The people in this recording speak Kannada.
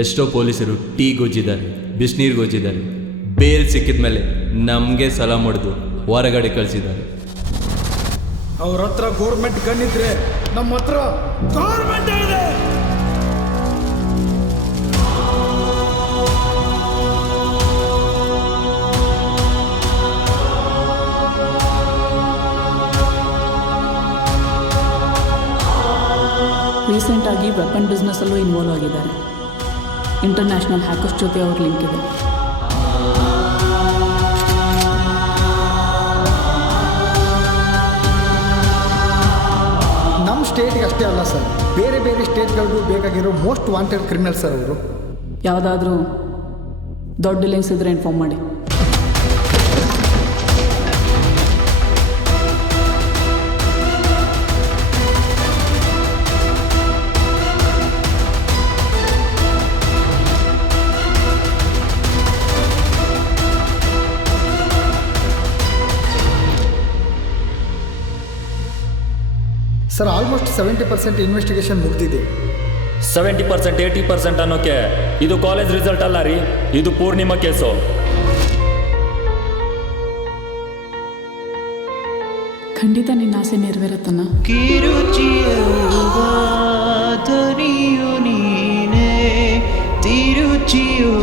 ಎಷ್ಟೋ ಪೊಲೀಸರು ಟೀ ಗೊಜ್ಜಿದ್ದಾರೆ, ಬಿಸಿನೀರು ಗೊಜ್ಜಿದ್ದಾರೆ. ಬೇಲ್ ಸಿಕ್ಕಿದ ಮೇಲೆ ನಮಗೆ ಸಲ ಮಾಡಿದು ಹೊರಗಡೆ ಕಳಿಸಿದ್ದಾರೆ. ಅವ್ರ ಹತ್ರ ಗೌರ್ಮೆಂಟ್ ಗನ್ ಇದ್ರೆ ನಮ್ಮ ಹತ್ರ ಗೌರ್ಮೆಂಟ್ ಇದೆ. ರೀಸೆಂಟಾಗಿ ವೆಪನ್ ಬಿಸ್ನೆಸ್ಸಲ್ಲೂ ಇನ್ವಾಲ್ವ್ ಆಗಿದ್ದಾರೆ. ಇಂಟರ್ನ್ಯಾಷನಲ್ ಹ್ಯಾಕರ್ಸ್ ಜೊತೆ ಅವ್ರ ಲಿಂಕ್ ಇದೆ. ನಮ್ಮ ಸ್ಟೇಟ್ಗೆ ಅಷ್ಟೇ ಅಲ್ಲ ಸರ್, ಬೇರೆ ಬೇರೆ ಸ್ಟೇಟ್ಗಳಿಗೂ ಬೇಕಾಗಿರೋ ಮೋಸ್ಟ್ ವಾಂಟೆಡ್ ಕ್ರಿಮಿನಲ್ ಸರ್ ಅವರು. ಯಾವುದಾದ್ರೂ ದೊಡ್ಡ ಲಿಂಕ್ಸ್ ಇದ್ದರೆ ಇನ್ಫಾರ್ಮ್ ಮಾಡಿ. ಸರ್ ಆಲ್ಮೋಸ್ಟ್ 70% ಇನ್ವೆಸ್ಟಿಗೇಷನ್ ಮುಗ್ದಿದೆ. 70% 80% ಅನ್ನೋಕ್ಕೆ ಇದು ಕಾಲೇಜ್ ರಿಸಲ್ಟ್ ಅಲ್ಲ ರೀ, ಇದು ಪೂರ್ಣಿಮಾ ಕೇಸು. ಖಂಡಿತ ನಿನ್ನ ಆಸೆ ನೆರವೇರತ್ತನ್ನ. ಕಿರುಚಿಯೋ ಧ್ವನಿಯು ನೀನೇ ತಿರುಚಿಯೋ